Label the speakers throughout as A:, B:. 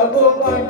A: Double Bang.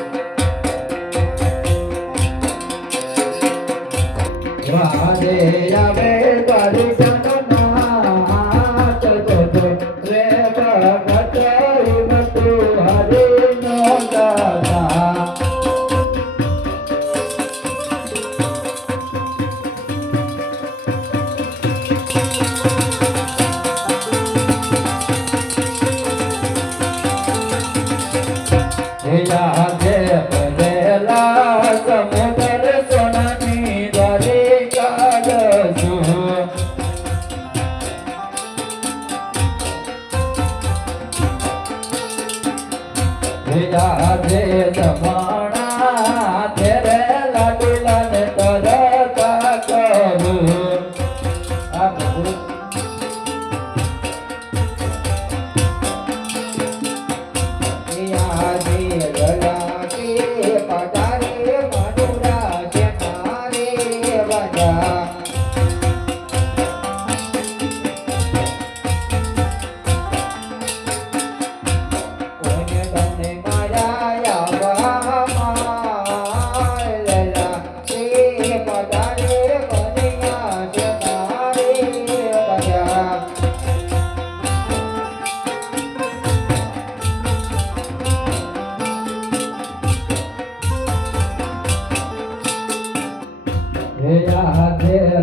A: हाँ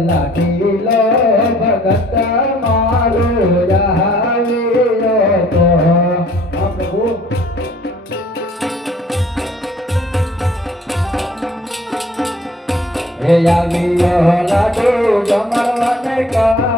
A: લાગીલો ભગત મારો રાવીરો તો પ્રભુ. હે આવ્યો લાડુ જમરવાને કાજ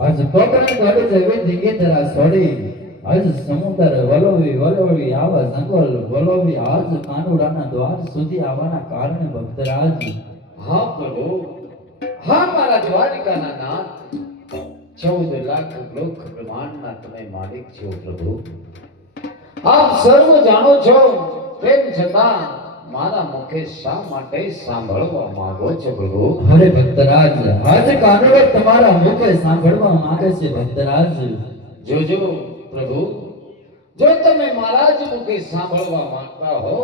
B: આજ પોકરણ ગોડે જેવી જિંદગી તરા છોડી આજ સમુદ્ર વલોવી વલોવી, આવા જંગલ વલોવી, આજ કાનુડાના દ્વાર સુધી આવવાના કારણે ભક્તરાજ.
C: હા, પ્રભુ. હા, મારા દ્વારિકાના નાથ. ચૌદ લાખ લોક બ્રહ્માંડના તમે માલિક છો, પ્રભુ. આપ સર્વ જાણો છો તેમ છતાં મારા મુખે શા માટે સાંભળવા માંગો છો પ્રભુ
B: હરે ભક્તરાજ આજ કાનુડો તમારા મુખે સાંભળવા માંગે છે ભક્તરાજ.
C: જોજો પ્રભુ જો તમે મારા જ મુખે સાંભળવા માંગતા હો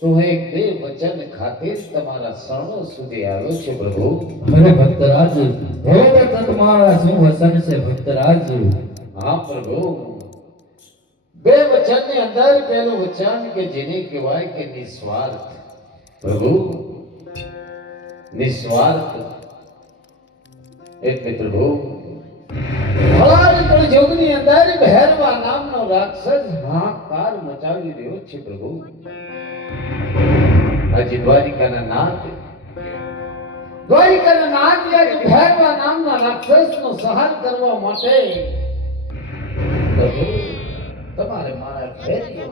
C: તો હે એક બે વચન ખાતે તમારા શરણો સુધી આવ્યો છે પ્રભુ.
B: હરે ભક્તરાજ હે વચન તમારા શું વચન છે ભક્તરાજ.
C: હા પ્રભુ. બે વચનની અંદર પહેલું વચન કે જેને કહેવાય કે નિસ્વાર્થ. પ્રભુ, નિસ્વાર્થ. એટલે પ્રભુ ભલારી યુગની અંદર ભૈરવા રાક્ષસ હાહાકાર મચાવી રહ્યો છે પ્રભુ. હજી દ્વારિકાના નાથ દ્વારિકાના નાથ યાદ ભૈરવા નામના રાક્ષસનો સહાર કરવા માટે પ્રભુ તમારે મારા ફેરીઓ